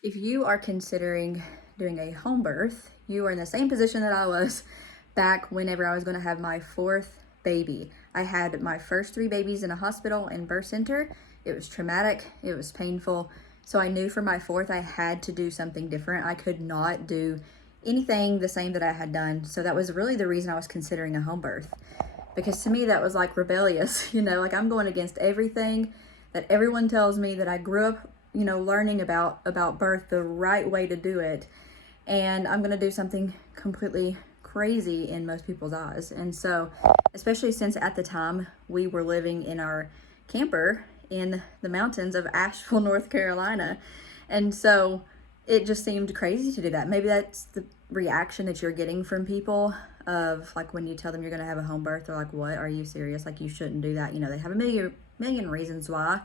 If you are considering doing a home birth, you are in the same position that I was back whenever I was going to have my fourth baby. I had my first three babies in a hospital and birth center. It was traumatic, it was painful. So I knew for my fourth, I had to do something different. I could not do anything the same that I had done. So that was really the reason I was considering a home birth. Because to me, that was like rebellious, like I'm going against everything that everyone tells me that I grew up learning about birth, the right way to do it, and I'm going to do something completely crazy in most people's eyes. And so, especially since at the time we were living in our camper in the mountains of Asheville, North Carolina, and so it just seemed crazy to do that. Maybe that's the reaction that you're getting from people of like when you tell them you're going to have a home birth, they're like, what, are you serious? Like, you shouldn't do that. They have a million reasons why.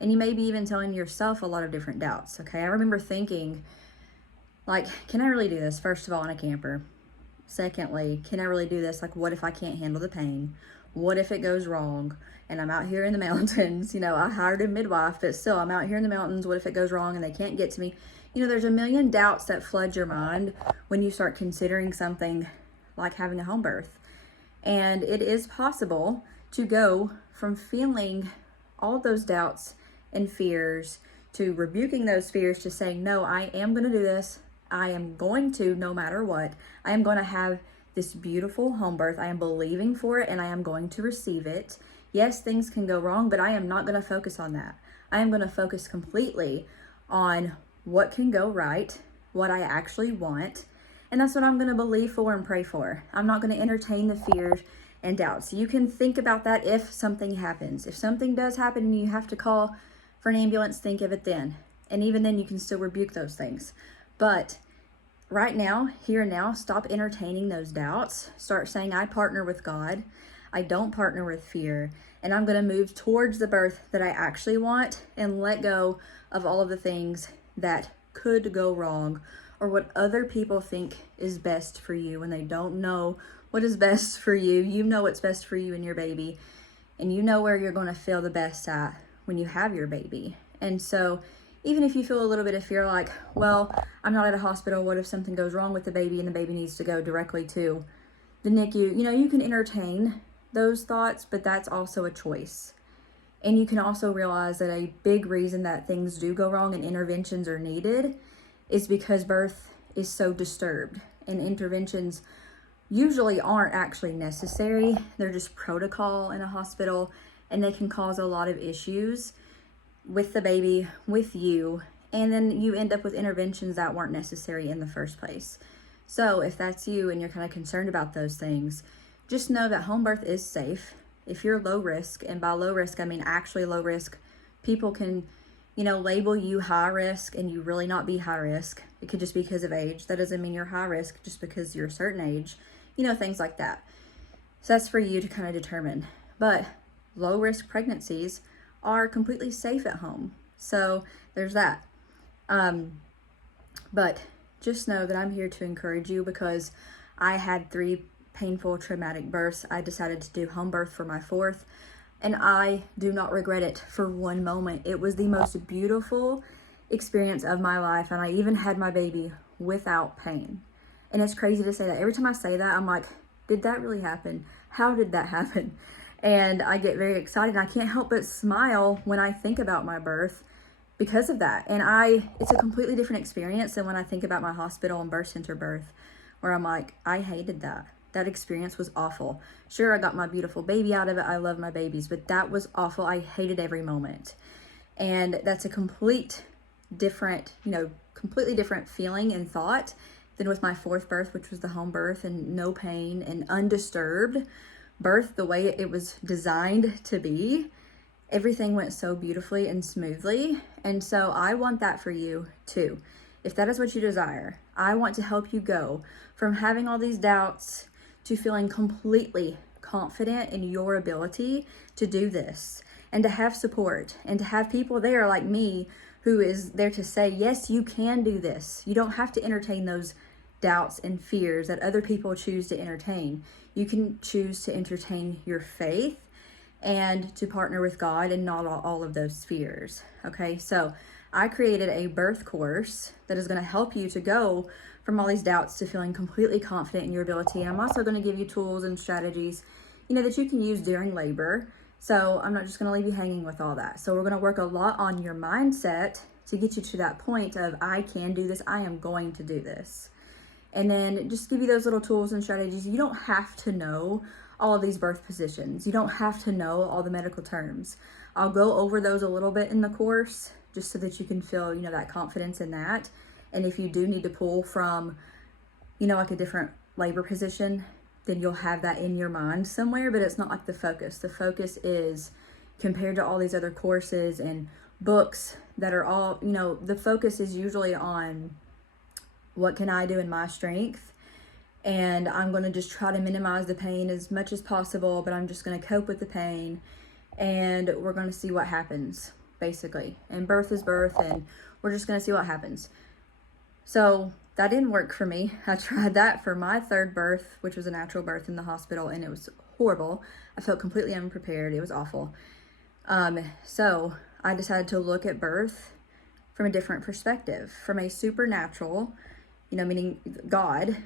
And you may be even telling yourself a lot of different doubts, okay? I remember thinking, like, can I really do this? First of all, in a camper. Secondly, can I really do this? Like, what if I can't handle the pain? What if it goes wrong? And I'm out here in the mountains, I hired a midwife, but still, I'm out here in the mountains. What if it goes wrong and they can't get to me? There's a million doubts that flood your mind when you start considering something like having a home birth. And it is possible to go from feeling all those doubts and fears to rebuking those fears to saying, no, I am going to do this. I am going to, no matter what, I am going to have this beautiful home birth. I am believing for it and I am going to receive it. Yes, things can go wrong, but I am not going to focus on that. I am going to focus completely on what can go right, what I actually want. And that's what I'm going to believe for and pray for. I'm not going to entertain the fears and doubts. You can think about that if something happens. If something does happen and you have to call for an ambulance, think of it then. And even then, you can still rebuke those things. But right now, here and now, stop entertaining those doubts. Start saying, I partner with God. I don't partner with fear. And I'm going to move towards the birth that I actually want and let go of all of the things that could go wrong or what other people think is best for you when they don't know what is best for you. You know what's best for you and your baby, and you know where you're going to feel the best at when you have your baby. And so even if you feel a little bit of fear, like, well, I'm not at a hospital, what if something goes wrong with the baby and the baby needs to go directly to the NICU? You can entertain those thoughts, but that's also a choice. And you can also realize that a big reason that things do go wrong and interventions are needed is because birth is so disturbed, and interventions usually aren't actually necessary. They're just protocol in a hospital, and they can cause a lot of issues with the baby, with you, and then you end up with interventions that weren't necessary in the first place. So if that's you and you're kind of concerned about those things, just know that home birth is safe. If you're low risk, and by low risk, I mean actually low risk, people can, label you high risk and you really not be high risk. It could just be because of age. That doesn't mean you're high risk just because you're a certain age, things like that. So that's for you to kind of determine. But low risk pregnancies are completely safe at home. So there's that. But just know that I'm here to encourage you because I had 3 painful, traumatic births. I decided to do home birth for my fourth, and I do not regret it for one moment. It was the most beautiful experience of my life, and I even had my baby without pain. And it's crazy to say that. Every time I say that, I'm like, did that really happen? How did that happen? And I get very excited, and I can't help but smile when I think about my birth because of that. And it's a completely different experience than when I think about my hospital and birth center birth, where I'm like, I hated that. That experience was awful. Sure, I got my beautiful baby out of it. I love my babies, but that was awful. I hated every moment. And that's a completely different feeling and thought than with my fourth birth, which was the home birth and no pain and undisturbed birth, the way it was designed to be. Everything went so beautifully and smoothly. And so I want that for you too. If that is what you desire, I want to help you go from having all these doubts to feeling completely confident in your ability to do this and to have support and to have people there like me who is there to say, yes, you can do this. You don't have to entertain those doubts and fears that other people choose to entertain. You can choose to entertain your faith and to partner with God and not all of those fears. Okay, so I created a birth course that is going to help you to go from all these doubts to feeling completely confident in your ability. And I'm also going to give you tools and strategies, that you can use during labor. So I'm not just going to leave you hanging with all that. So we're going to work a lot on your mindset to get you to that point of, I can do this. I am going to do this. And then just give you those little tools and strategies. You don't have to know all of these birth positions. You don't have to know all the medical terms. I'll go over those a little bit in the course just so that you can feel, that confidence in that. And if you do need to pull from, like a different labor position, then you'll have that in your mind somewhere, but it's not like the focus. The focus is, compared to all these other courses and books that are all, the focus is usually on what can I do in my strength, and I'm going to just try to minimize the pain as much as possible, but I'm just going to cope with the pain, and we're going to see what happens, basically. And birth is birth, and we're just going to see what happens. So that didn't work for me. I tried that for my third birth, which was a natural birth in the hospital, and it was horrible. I felt completely unprepared. It was awful. So I decided to look at birth from a different perspective, from a supernatural, meaning God,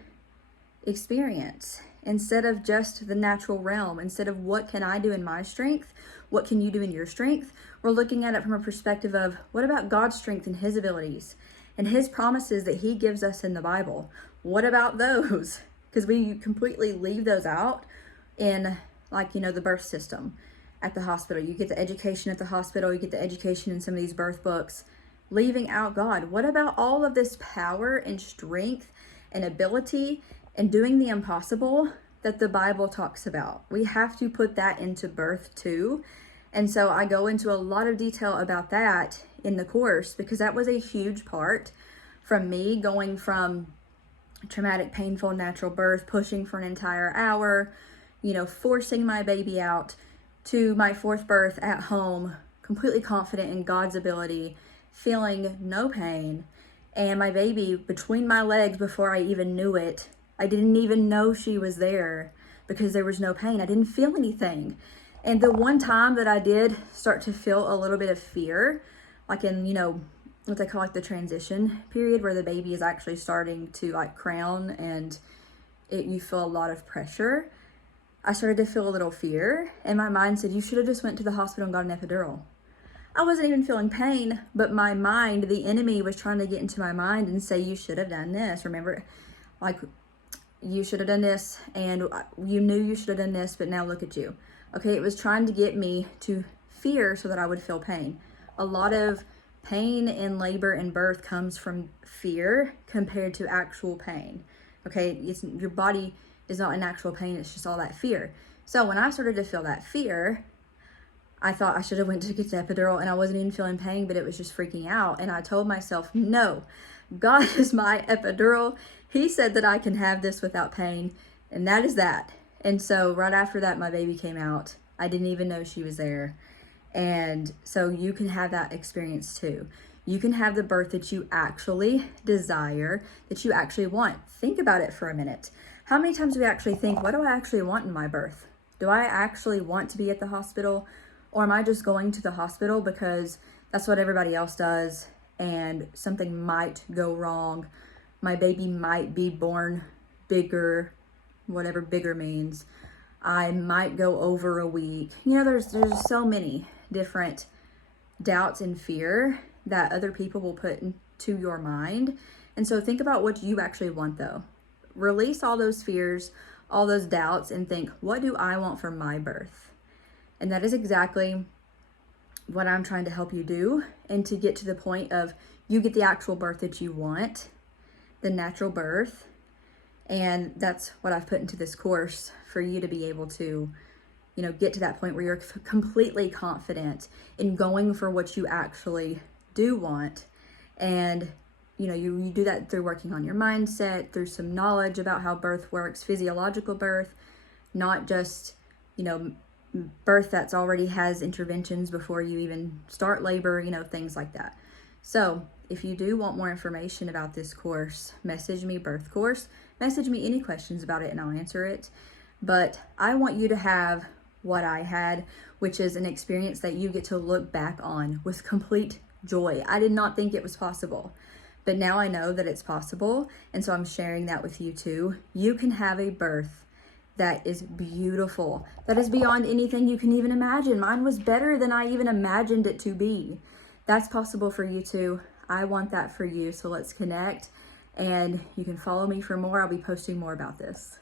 experience, instead of just the natural realm. Instead of what can I do in my strength, what can you do in your strength, we're looking at it from a perspective of, what about God's strength and his abilities and his promises that he gives us in the Bible? What about those? Because we completely leave those out in, the birth system at the hospital. You get the education at the hospital, you get the education in some of these birth books, leaving out God. What about all of this power and strength and ability and doing the impossible that the Bible talks about? We have to put that into birth too. And so I go into a lot of detail about that in the course, because that was a huge part from me going from traumatic, painful, natural birth, pushing for an entire hour, forcing my baby out, to my fourth birth at home, completely confident in God's ability, feeling no pain, and my baby between my legs before I even knew it. I didn't even know she was there because there was no pain. I didn't feel anything. And the one time that I did start to feel a little bit of fear, like in, what they call the transition period, where the baby is actually starting to crown and you feel a lot of pressure, I started to feel a little fear, and my mind said, you should have just went to the hospital and got an epidural. I wasn't even feeling pain, but my mind, the enemy, was trying to get into my mind and say, you should have done this. Remember, you should have done this, and you knew you should have done this, but now look at you. Okay, it was trying to get me to fear so that I would feel pain. A lot of pain in labor and birth comes from fear compared to actual pain. Okay, your body is not in actual pain, it's just all that fear. So when I started to feel that fear, I thought I should have went to get the epidural, and I wasn't even feeling pain, but it was just freaking out. And I told myself, no, God is my epidural. He said that I can have this without pain, and that is that. And so right after that, my baby came out. I didn't even know she was there. And so you can have that experience too. You can have the birth that you actually desire, that you actually want. Think about it for a minute. How many times do we actually think, what do I actually want in my birth? Do I actually want to be at the hospital? Or am I just going to the hospital because that's what everybody else does and something might go wrong? My baby might be born bigger, whatever bigger means. I might go over a week. There's so many different doubts and fear that other people will put into your mind. And so think about what you actually want though. Release all those fears, all those doubts, and think, what do I want for my birth? And that is exactly what I'm trying to help you do, and to get to the point of you get the actual birth that you want, the natural birth. And that's what I've put into this course for you to be able to, get to that point where you're completely confident in going for what you actually do want. And, you do that through working on your mindset, through some knowledge about how birth works, physiological birth, not just, birth that's already has interventions before you even start labor, things like that. So if you do want more information about this course, message me, birth course, message me any questions about it and I'll answer it. But I want you to have what I had, which is an experience that you get to look back on with complete joy. I did not think it was possible, but now I know that it's possible. And so I'm sharing that with you too. You can have a birth that is beautiful, that is beyond anything you can even imagine. Mine was better than I even imagined it to be. That's possible for you too. I want that for you. So let's connect, and you can follow me for more. I'll be posting more about this.